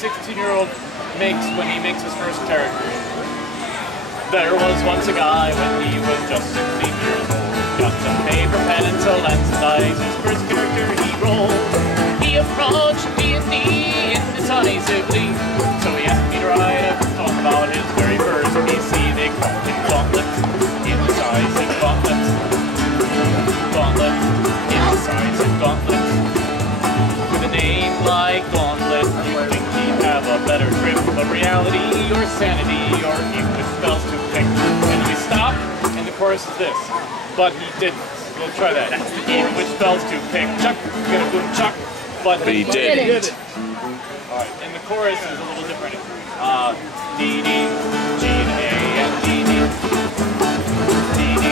16-year-old makes when he makes his first character. There was once a guy when he was just 16 years old. Got some paper, pen, and so lenses. His first character he rolled. He approached D&D indecisively. So he asked me to write a talk about his very first PC. They called him Gauntlet. Indecisive Gauntlet. Gauntlet. Indecisive Gauntlet. With a name like Gauntlet, you think he'd have a better grip of reality or sanity or English spells to pick. And we stop, and the chorus is this. But he didn't. We'll try that. That's the game. Which spells to pick. Chuck, get a boom chuck. But he didn't. Alright, and the chorus is a little different. D, D, G, and A, and D, D. D, D,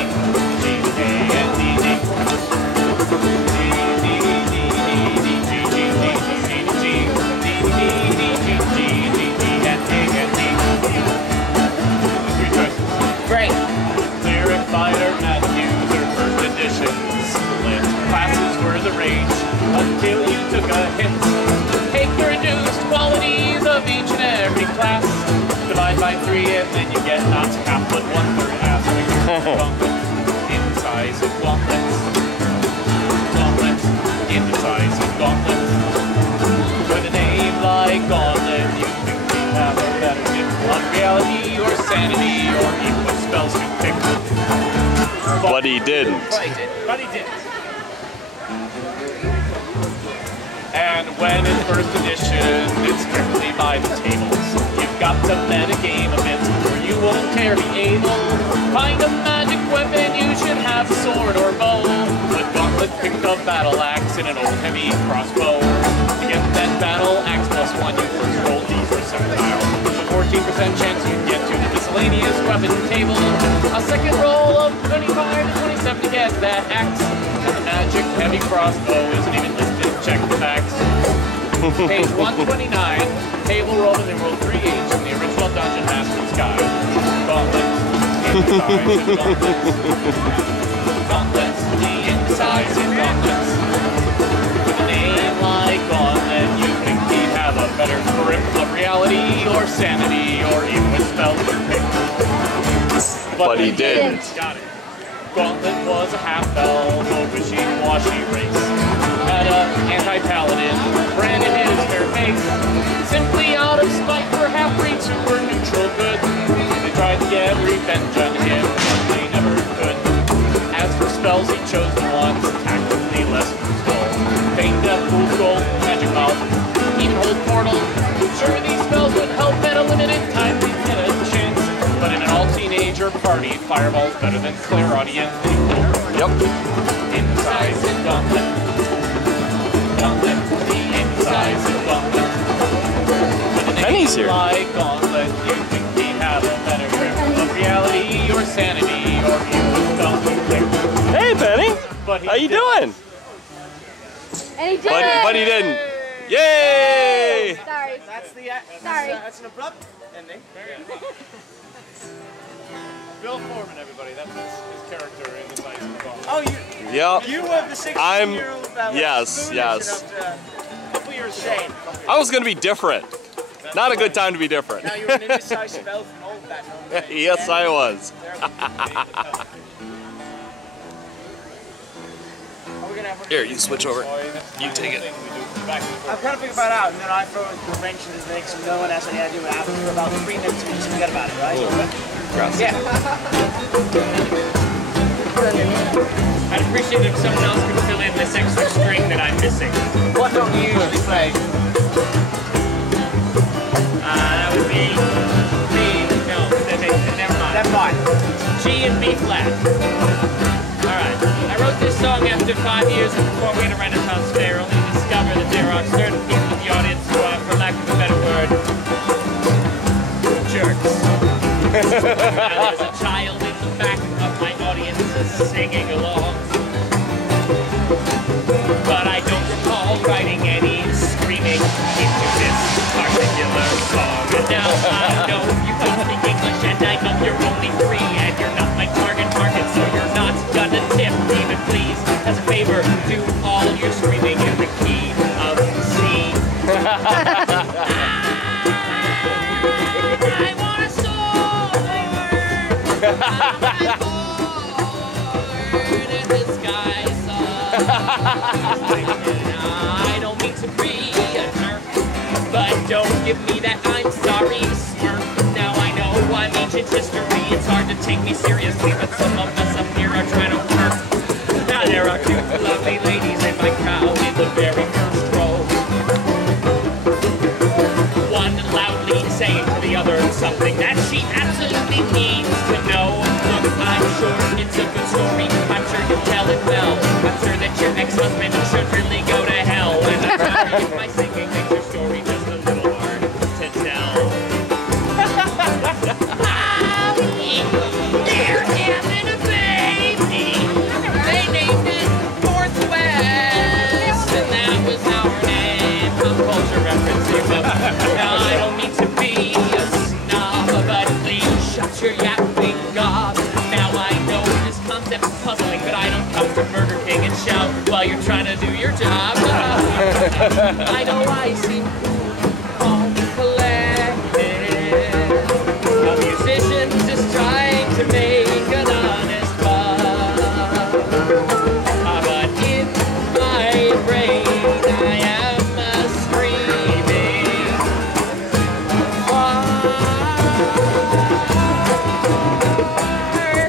G, and A, and D, D. D, D, D, D, D, G, G, G, G, G, G, D, D, D, G, G, G, G, and A, and D. Three choices. Great. Lyric fighter, Matthews, or first edition. Split classes were the rage until you took a hint. Take the reduced qualities of each and every class. Divide by 3 and then you get not half but 1/3 aspect. Gauntlets, indecisive gauntlets. Gauntlets, indecisive gauntlets. With a name like Gauntlet, you think we have a better grip on reality or sanity or even what spells to pick. But he didn't. But he didn't. And when in first edition, it's strictly by the tables. You've got to metagame a bit, or you won't dare be able. Find a magic weapon, you should have a sword or bow. With Gauntlet, pick a battle axe and an old heavy crossbow. To get that battle axe +1, you first roll D for percentile. With a 14% chance you get to the miscellaneous weapon table. A second roll of 25 to 27 to get that axe. And the magic heavy crossbow isn't even listed. Check the facts. Page 129, table roll and then roll 3H in the original Dungeon Master's Guide. Gauntlets, indecisive gauntlets. Gauntlets, the indecisive gauntlets. With a name like Gauntlet, you think he'd have a better grip of reality or sanity or even with spells to pick. But he didn't. Got it. Gauntlet was a half-elf, a wishy-washy race. Had an anti-paladin branded his fair face. Simply out of spite for half-breeds who were neutral good. They tried to get revenge on him, but they never could. As for spells, he chose the ones tactically less useful. Feigned Death, Fool's Gold, Magic Mouth, even Hold Portal. Sure, these spells would help at a limited time to get a chance. But in an all-teenager party, Fireball's better than Clairaudient. Yep. Indecisive Gauntlet. Gauntlet, the indecisive Gauntlet. With a Penny's name here. like Gauntlet, you think he'd have a better grip of reality or sanity or even spells to pick. Hey, Penny. But he How you didn't. doing? And he did. But he didn't. Yay! Sorry. That's an abrupt ending. Bill Foreman, everybody. That's his character in the Dice of Gauntlet. Oh, Yep. you were the 16-year-old Yes, yes. A couple years shade. I was going to be different. Not a good time to be different. Now you're an indecisive elf and old that moment. Yes, I was. Here, you switch over. You take it. I'm trying to figure that out, and then I throw a wrench in his mix, and no one has any idea what happened for about 3 minutes, and we just forget about it, right? Yeah. I'd appreciate it if someone else could fill in this extra string that I'm missing. What don't you usually play? That would be B. No, never mind. Never mind. G and B flat. Alright. I wrote this song after 5 years of performing at a Renaissance fair, only to discover that there are certain people in the audience who are, for lack of a better word, jerks. There's a child in the back of my audience singing along. But I don't recall writing any screaming into this particular song. And now I know you can't speak English, and I know you're only 3, and you're not my target market, so you're not gonna tip. Even please, as a favor, do all your give me that I'm sorry smirk. Now I know I'm ancient history. It's hard to take me seriously, but some of us up here are trying to work. Now there are two lovely ladies in my crowd in the very first row. One loudly saying to the other something that she absolutely needs to know. Look, I'm sure it's a good story. I'm sure you'll tell it well. I'm sure that your ex-husband should really go to hell. And I'm sorry if my singing makes your story just a little hard to tell. They're having a baby. They named it Northwest, and that was our name. Pop culture references. Now I don't mean to be a snob, but please shut your yapping gob. Now I know this concept is puzzling, but I don't come to Murder King and shout while you're trying to do your job. I know I seem calm and collected. A musician just trying to make an honest buck. But in my brain I am screaming.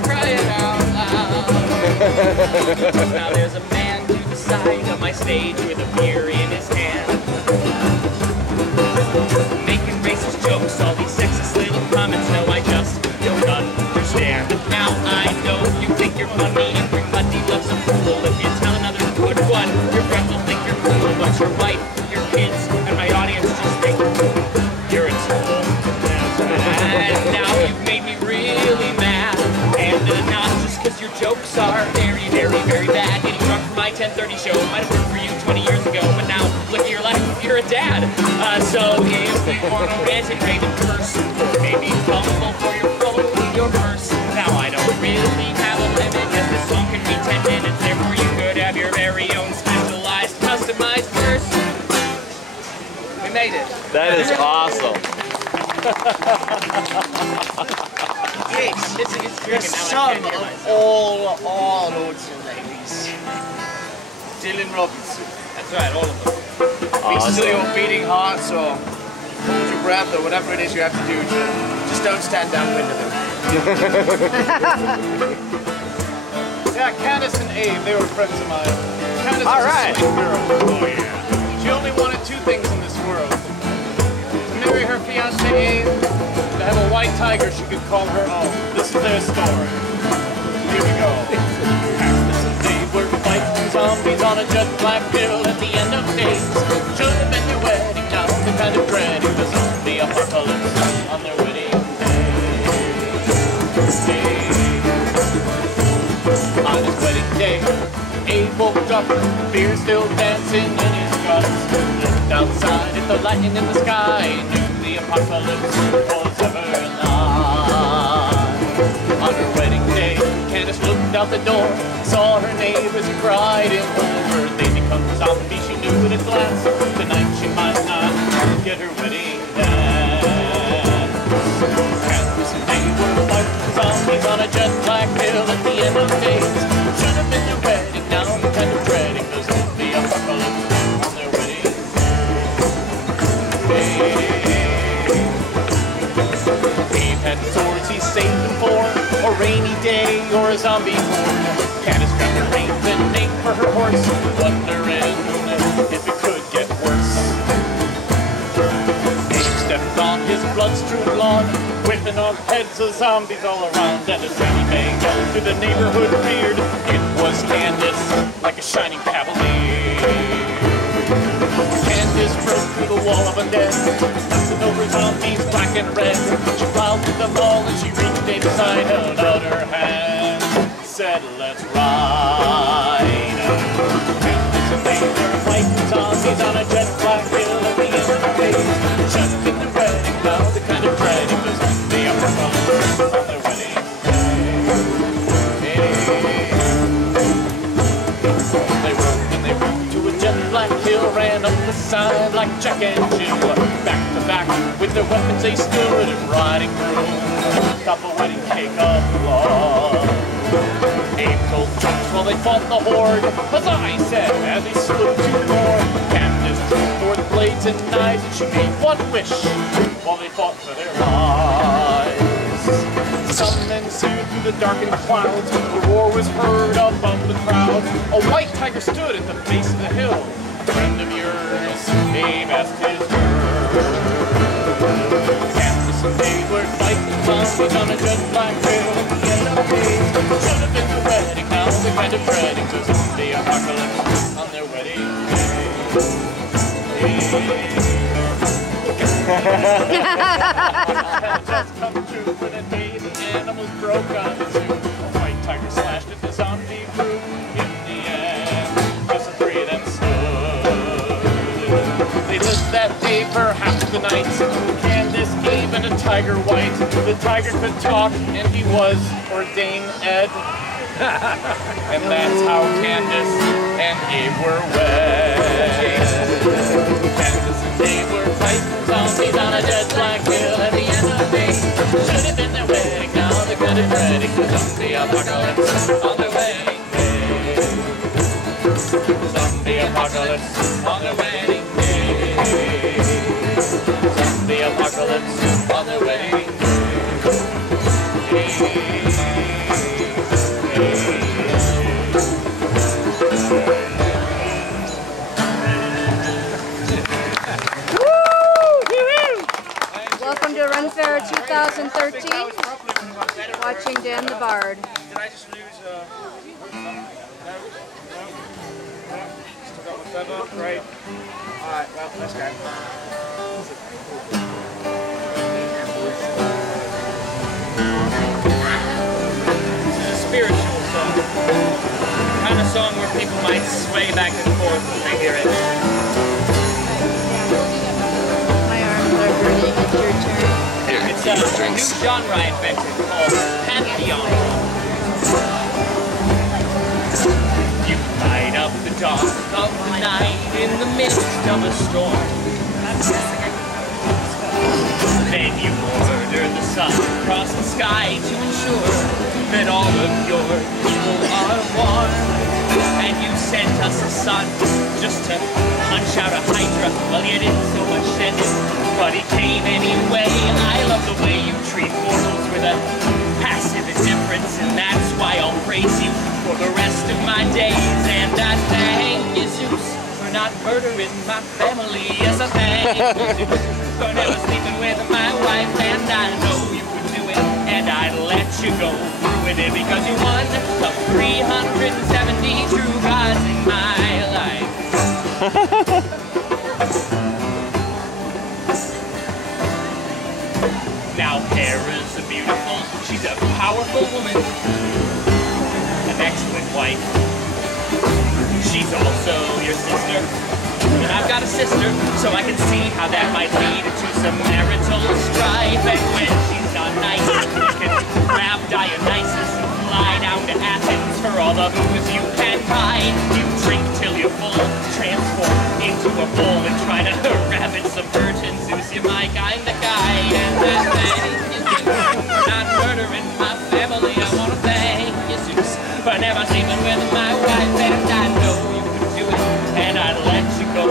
Crying out loud. Now there's a man to the side of my stage with a beer in his hand, making racist jokes, all these sexist little comments. No, I just don't understand. Now I know you think you're funny, everybody loves a fool. If you tell another good one, your friends will think you're cool, but your wife, your kids, and my audience just think you're a tool. And now you've made me really mad, and not just because your jokes are very, very, very bad. Getting drunk for my 10:30 show might have worked for you 20 years ago, but now look at your life, you're a dad. So if we want to rant and rave and curse, or maybe fumble for your phone, your purse. Now I don't really have a limit, yes, this song can be 10 minutes, therefore you could have your very own specialized, customized verse. We made it. That is awesome. Yes, It's the drinking now. son of all lords and ladies. Dylan Robinson. That's right, all of them. Be still your beating hearts or hold your breath or whatever it is you have to do. Just don't stand downwind of them. Yeah, Candace and Abe, they were friends of mine. Candace All was right. a sweet girl. Oh yeah. She only wanted two things in this world: to marry her fiance Abe, to have a white tiger she could call her own. This is their story. Here we go. Candace and Abe were fighting zombies on a jet black hill at the end of days. Should have been their wedding now, the kind of dread it was on the apocalypse on their wedding day. On his wedding day, Abe woke up, fear still dancing in his guts. Looked outside at the lightning in the sky, knew the apocalypse was ever nigh. On her wedding day, Candace looked out the door, saw her neighbors and cried in horror. They become zombies, she knew at a glance. Tonight she might not get her wedding dance. Candace and Abe were fighting zombies on a jet black hill at the end of days. Should have been their wedding now, the kind of dreading was the apocalypse on their wedding day. Abe had swords he saved them for a rainy day or a zombie horde. Candace grabbed her reins and made for her horse, wondering if it could get worse. Abe stepped on his blood-strewn lawn, whipping off heads of zombies all around, and as Randy May yelled through the neighborhood reared, it was Candace, like a shining cavalier. Candace broke through the wall of undead, busting over zombies black and red. She plowed through them all and she reached Dave's side, held out her hand, said, "Let's ride." Candace and they were fighting zombies on a jet black hill at the end of the day. Should have been the wedding now, the kind of dreading was the apocalypse on their wedding day. They rode to a jet black hill, ran up the side like Jack and Jill. Back to back with their weapons they stood, and riding through top a wedding cake of blood. Abe told jokes while they fought the horde, huzzah, he said as he slewed two more. Candace Candace drew forth blades and knives, and she made one wish while they fought for their lives. Some men sued through the darkened clouds. The roar was heard above the crowd. A white tiger stood at the base of the hill. A friend of yours, Abe asked his Candace and Dave were fighting zombies on a jet black hill. And the enemy should have been the wedding. Now they're kind of dreading the zombie apocalypse on their wedding day. Just come true for the day the animals broke on the zoo. A white tiger slashed at the zombie crew. In the end, just the three of them stood. They lived that day for half the night. Candace, Abe, and a tiger white. The tiger could talk, and he was ordained Ed. And that's how Candace and Abe were wed. Candace and Abe were fighting zombies on a jet black hill at the end of the day. Should have been their wedding, now they're good at dreading the zombie apocalypse on their wedding day. Zombie apocalypse on their wedding day. Zombie apocalypse on their wedding day. Welcome to Ren Faire 2013. Watching Dan the Bard. Did I just lose no? Still got my feather? Great. Alright, well, let's go. This is a spiritual song. The kind of song where people might sway back and forth when they hear it. My arms are burning. It's your turn. It's a new genre I invented called Pantheon. You light up the dark of the night in the midst of a storm. Then you murder the sun across the sky to ensure that all of your people are warm. And you sent us a sun just to punch out a Hydra. Well, you didn't so much send it, but he came anyway. I love the way you treat mortals with a passive indifference, and that's why I'll praise you for the rest of my days. And I thank you, Zeus, for not murdering my family. Yes, I thank you, Zeus, for never sleeping with my wife. And I know you would do it, and I'd let you go with it because you won the 370 true gods in my life. Now Hera's a beautiful, she's a powerful woman, an excellent wife. She's also your sister, and I've got a sister, so I can see how that might lead to some marital strife. And when she's not nice, you can grab Dionysus and fly down to Athens for all the booze you can buy. You drink till you're full, transform into a bull and try to rabbit some virgin Zeus. You're my kind of guy, and I thank you, Zeus, for not murdering my family. I want to thank you, Zeus, for never sleeping with my wife. And I know you could do it, and I'd let you go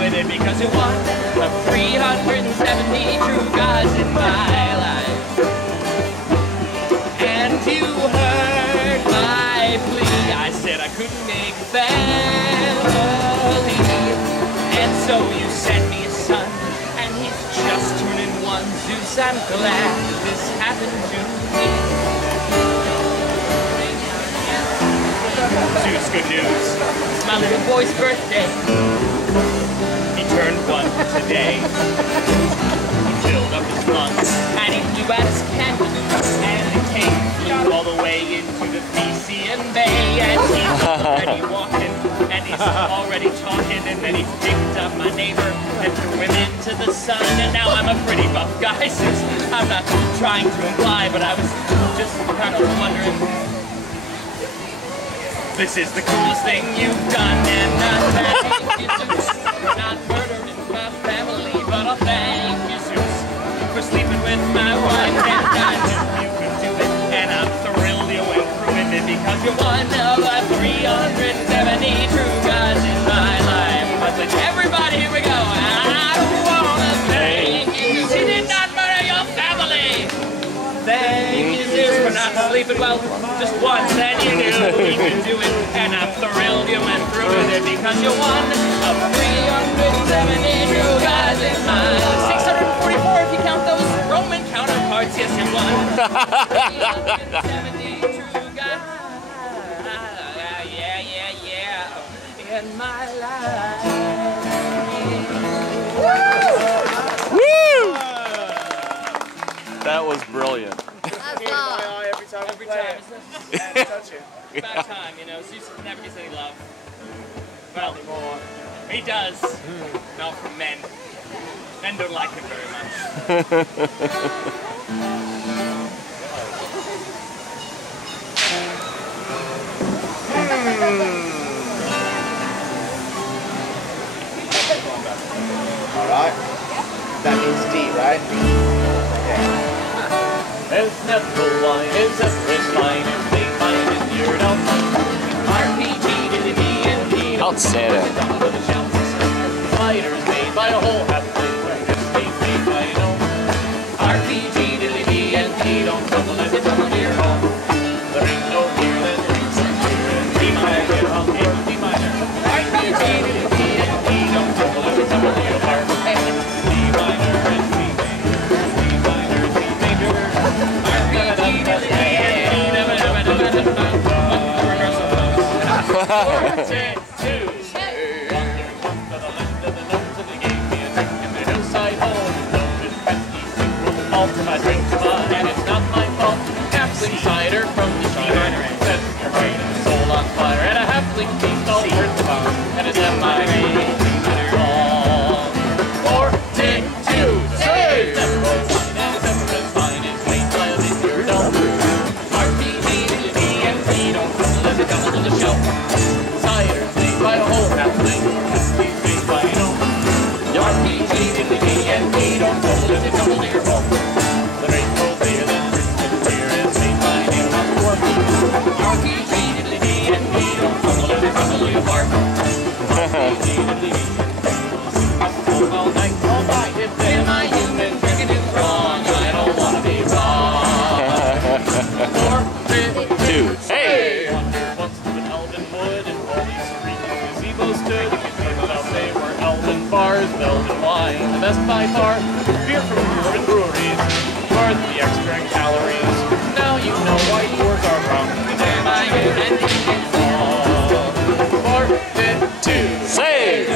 with it because you won the 370 true gods in my life. And you heard my plea. I said I couldn't make a family, and so you sent me a son, and he's just turning 1. Zeus, I'm glad this happened to me. Zeus, good news. It's my little boy's birthday. He turned 1 today. He filled up his lungs, and he blew out his candle, and the king flew all the way into the Thesean Bay, and he's already walking, and he's already talking, and then he picked up my neighbor and threw him into the sun, and now I'm a pretty buff guy, Zeus. I'm not trying to imply, but I was just kind of wondering. This is the coolest thing you've done, and I thank you, Zeus, for not murdering my family, but I'll thank you, Zeus, for sleeping with my wife, and I know you can do it, and I'm thrilled you went through with it because you're one of the 370 true gods in my life. But everybody sleeping well just once, and you knew you could do it. And I'm thrilled you went through with it because you won a 372 dozen miles. 644 if you count those Roman counterparts. Yes, you won 370 true guys. Yeah, in my life. Woo! That was brilliant. Every time we play it. Touch it. About time, you know, Zeus never gets any love. Well, he does. Not from men. Men don't like him very much. Alright. That means D, right? It's never wine, it's every fine, it's made by an endured RPG to the D&D. Outstanding. Fighters made by a whole half-plate, it's made by an own. RPG to the D&D, don't trouble if it's on your home. There ain't no fear that drinks and beer and D minor, get home, D minor. RPG to the D&D, don't trouble if it's on your heart. D minor and D major, D minor, D major. I drink fun and it's not my fault. Halfling cider from the Shire sets your brain and soul on fire. And a halfling feast all worth the bomb. And it's M-I-V. Cider made by a whole halfling. Please made by an own. RPG in the D&D, don't trouble if it's trouble to your home. There ain't no beer that drinks beer is made by an impossible. RPG in the D&D, don't trouble if it's trouble to your heart. RPG in the D&D, all night, if am I human, drinking is wrong, I don't wanna be wrong. 4, 2, hey! Once to an elven wood and all these screaming gazebos stood. You can see what else they were elven bars, elven wine, the best by far. Beer from urban breweries, worth the extra calories. Now you know why dwarves are wrong. Am I human? 4, 2, save!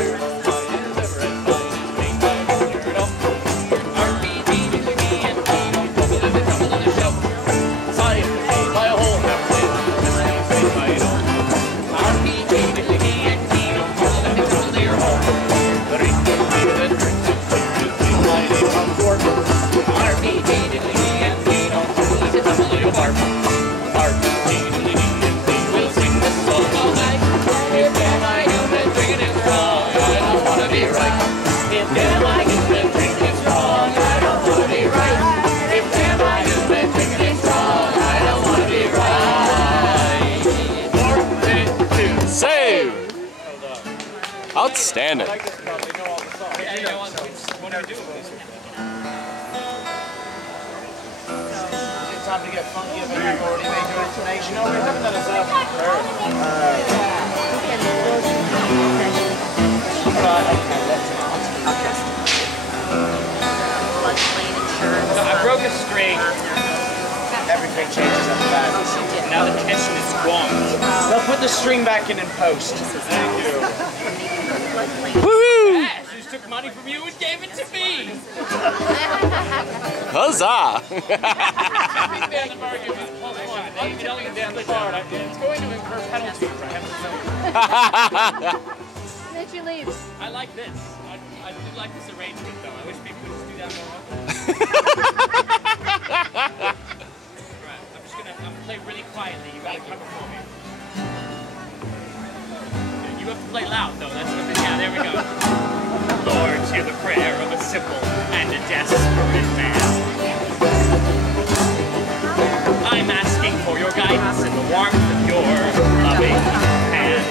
Outstanding. I like this part, they know all the songs. Yeah, you know what are we doing? Is it time to get funky if you've already made your intonation? No, we haven't done it up. I broke a string. Everything changes after that. Now the tension is gone. They'll put the string back in post. Thank you. Woohoo! Yes, who took money from you and gave it to me? Huzzah! It's going to incur penalties, I have to say. Did you leave? I like this. I do like this arrangement, though. I wish people would just do that more often. Right, I'm gonna play really quietly. You gotta cover for me. You have to play loud, though. That's what. Yeah, there we go. Lord, hear the prayer of a simple and a desperate man. I'm asking for your guidance in the warmth of your loving hand.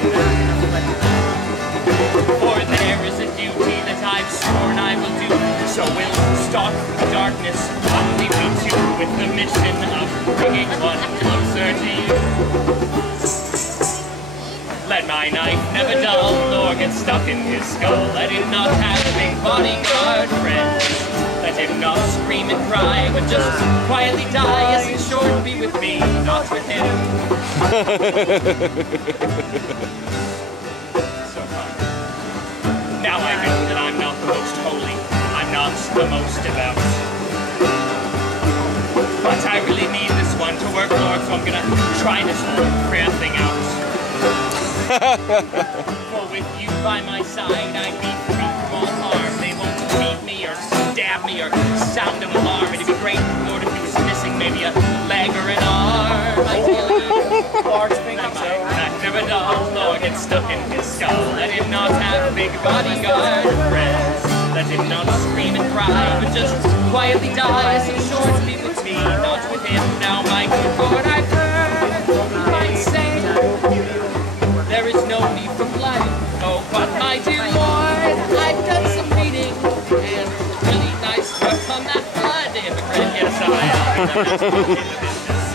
For there is a duty that I've sworn I will do, so we'll stalk the darkness, only we two with the mission of bringing one closer to you. Let my knife never dull nor get stuck in his skull. Let him not have big bodyguard friends. Let him not scream and cry, but just quietly die. Yes, he's sure to be with me, not with him. So far. Now I know that I'm not the most holy. I'm not the most devout. But I really need this one to work, Lord, so I'm gonna try this whole prayer thing out. For with you by my side, I'd be free from all harm. They won't beat me or stab me or sound an alarm. It'd be great, Lord, if he was missing maybe a leg or an arm. I feel good. Large pink I never dull, nor get stuck in his skull. Let him not have big bodyguard friends. Let him not scream and cry, but just quietly die. So sure to be with me, not with him. Now, my good Lord, I've heard you might say there is no need for blood. Oh, but my dear Lord, I've done some reading, and really nice work on that blood. Immigrant, yes, I am.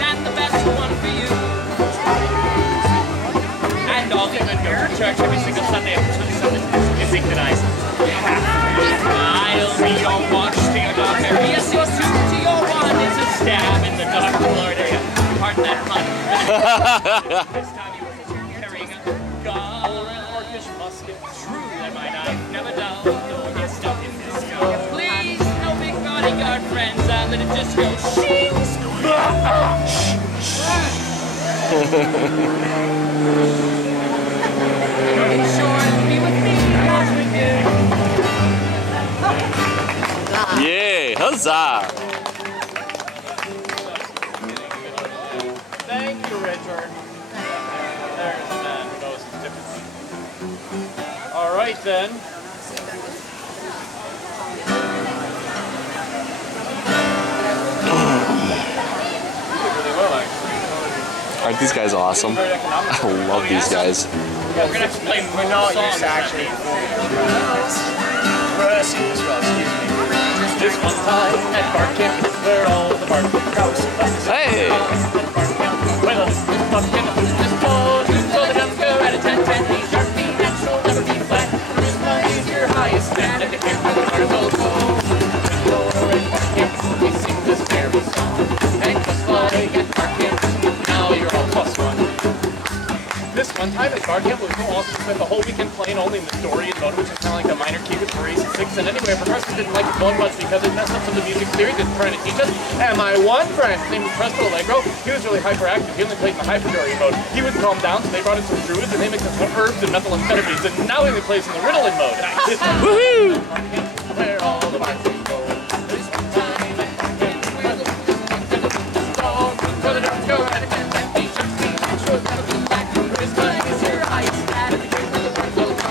And the best one for you. And all the good go to church every single Sunday after Sunday. You think that I I'll be your watch to your dark area. Yes, your two to your one is a stab in the dark Lord area. Pardon that pun. This time you were carrying a gun. Musket. True that my knife never dull, nor get stuck in this skull. Please, no big bodyguard friends, let it just go shing. It's sure to be with me, not with you. Yay, huzzah! Thank you, Richard. There's the man who knows his difference. All right, then. Really well, actually. Aren't these guys awesome? I love these guys. We're gonna have to play more songs actually. Rehearsing as well, excuse me. This one time at bar camp where all the bar goes. Hey! Well, this pumpkin, this pole, so the guns go at a 10-10. These sharp feet that should never be flat. Charisma is your highest stat, and the camp where the bars all go. We bar camp, we sing this very song. And just like at bar camp, now you're all +1. This one time at bar camp, we will also spend the whole weekend playing only in the Dorian mode, which is kind of like a minor key with 3s and 6. And anyway, Professor didn't like it so much because it messed up some of the music theory that trying to teach us. And my one friend, his name was Presto Allegro, he was really hyperactive. He only played in the Hyperdorian mode. He wouldn't calm down, so they brought in some druids and they mixed up herbs and methamphetamines. And now he only plays in the Ritalin mode. Woohoo! Where all the bars go. This one time at bar camp, where the song, where the drums go at a 10-10. These sharp feet should never be flat. Charisma is your highest stat, and the camp where the bars all go.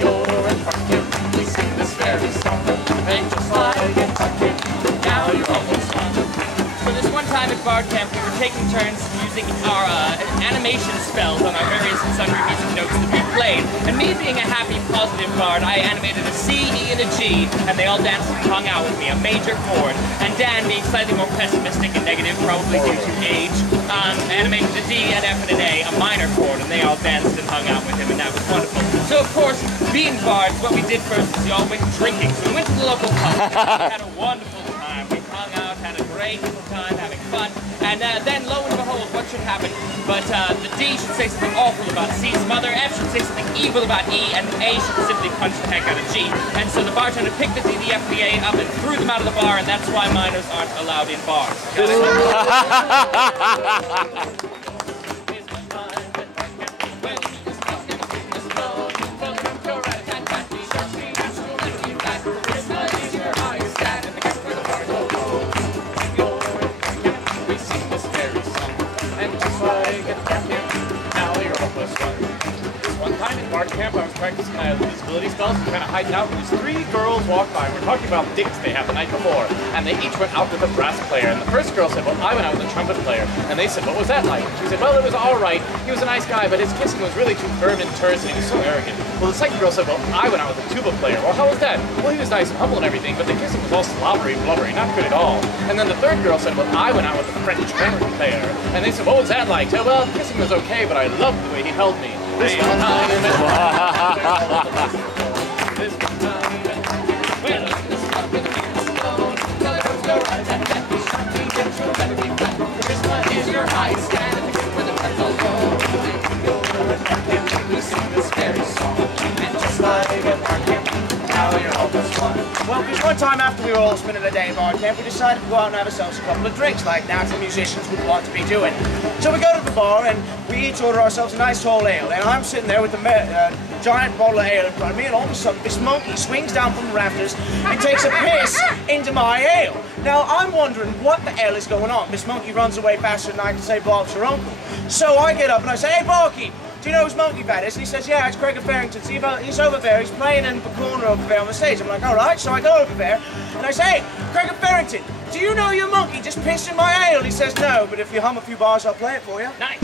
You're at bar camp, we sing this very song. And just like at bar camp, now you're almost on. For this one time at bar camp, we were taking turns using our animation spells on our various and sundry music notes that we played. And me being a happy, positive bard, I animated a C, E, and a G, and they all danced and hung out with me, a major chord. And Dan, being slightly more pessimistic and negative, probably due to age, animated a D, an F, and an A, a minor chord, and they all danced and hung out with him, and that was wonderful. So, of course, being bards, what we did first was we all went drinking. So we went to the local pub, and had a wonderful time. We hung out, had a great little time, having fun. And then, lo and behold, what should happen? But the D should say something awful about C's mother, F should say something evil about E, and A should simply punch the heck out of G. And so the bartender picked the D, the F, the A up and threw them out of the bar, and that's why minors aren't allowed in bars. Bar camp, I was practicing my Elizabeth invisibility spells, kind of hiding out. These 3 girls walked by. We're talking about dates they had the night before, and they each went out with a brass player. And the first girl said, well, I went out with a trumpet player. And they said, what was that like? She said, well, it was all right. He was a nice guy, but his kissing was really too firm and terse, and he was so arrogant. Well, the second girl said, well, I went out with a tuba player. Well, how was that? Well, he was nice and humble and everything, but the kissing was all slobbery, blubbery, not good at all. And then the third girl said, well, I went out with a French trumpet player. And they said, what was that like? Said, well, the kissing was okay, but I loved the way he held me. This one time, this one time, well, this love with me is slow. Charisma is your high stand, where the pencils go. You sing this very song, and just like a bar camp, now you're almost one. Well, because one time after we were all spending the day at bar camp, we decided to go out and have ourselves a couple of drinks, like natural musicians would want to be doing. So we go to the bar and we each order ourselves a nice tall ale, and I'm sitting there with a giant bottle of ale in front of me, and all of a sudden this monkey swings down from the rafters and takes a piss into my ale. Now I'm wondering what the hell is going on. This monkey runs away faster than I can say Bob's your uncle. So I get up and I say, hey barkeep, do you know whose monkey that is? And he says, yeah, it's Ren Faire. See, he's over there. He's playing in the corner over there on the stage. I'm like, all right. So I go over there and I say, hey, Ren Faire, do you know your monkey just pissed in my ale? He says, no, but if you hum a few bars, I'll play it for you. Nice.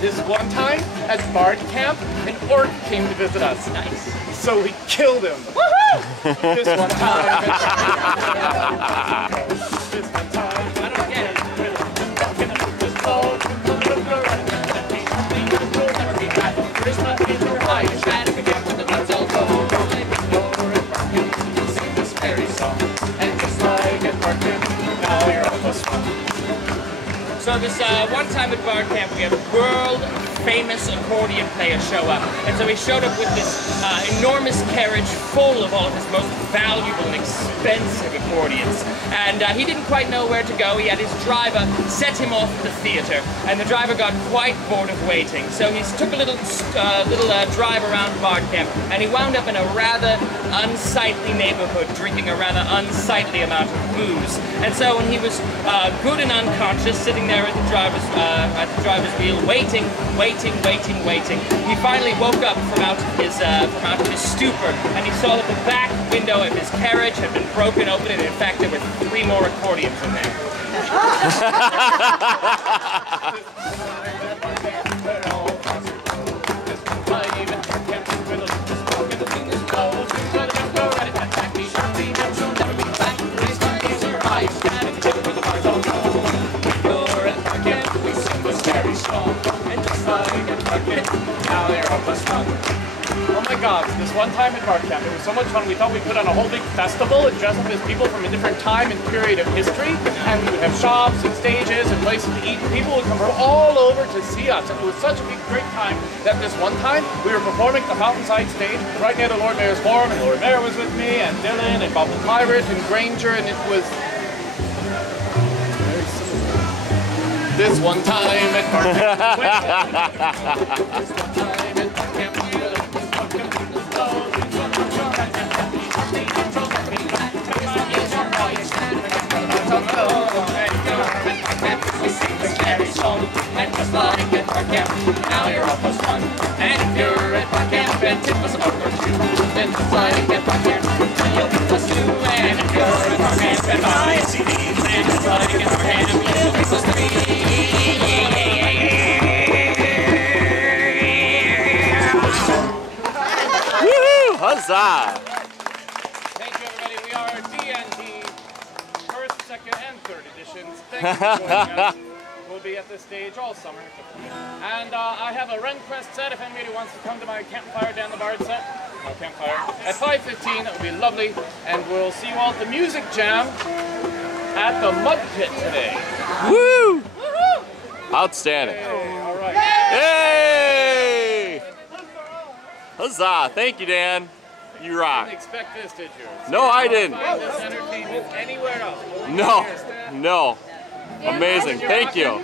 This one time at Bard Camp, an orc came to visit us. Nice. So we killed him. Woohoo! This one time. This one time. I don't get it. Charisma is your highest stand, again with the pencil go. Sing this very song, and just like at Bard Camp, now you're almost one. So this one time at Bard Camp, we had a world-famous accordion player show up. And so he showed up with this enormous carriage full of all of his most valuable and expensive accordions. And he didn't quite know where to go. He had his driver set him off to the theater, and the driver got quite bored of waiting. So he took a little drive around Bard Camp, and he wound up in a rather unsightly neighborhood, drinking a rather unsightly amount of booze. And so when he was good and unconscious, sitting there at the driver's wheel, waiting, he finally woke up from out of his stupor, and he saw that the back window of his carriage had been broken open, and in fact there were 3 more accordions in there. Oh my God, this one time at Bard Camp, it was so much fun. We thought we'd put on a whole big festival and dress up as people from a different time and period of history. And we would have shops and stages and places to eat. People would come from all over to see us. And it was such a big, great time that this one time we were performing at the Mountainside stage right near the Lord Mayor's Forum. And the Lord Mayor was with me, and Dylan, and Bob Myritt, and Granger, and it was very similar. This one time at Bard Camp. This one time at Bard Camp. And just like at Bard Camp, now you're almost one. And if you're at Bard Camp and tip us a buck or two, then just like at Bard Camp, you'll be plus 2. And if you're at Bard Camp and buy a CD, then just like at Bard Camp, you'll be plus 3. Woohoo! Huzzah! Thank you, everybody. We are D&D, first, second, and third editions. Thank you for joining us. We'll be at this stage all summer. And I have a Ren Quest set if anybody wants to come to my campfire down the Bard set. No campfire. At 5:15, that would be lovely. And we'll see you all at the music jam at the Mud Pit today. Woo! Woohoo! Outstanding. Hey, all right. Yay! Huzzah! Thank you, Dan. You rock. Didn't expect this, did you? No, I didn't. Find this entertainment anywhere else. No. Amazing. Thank you.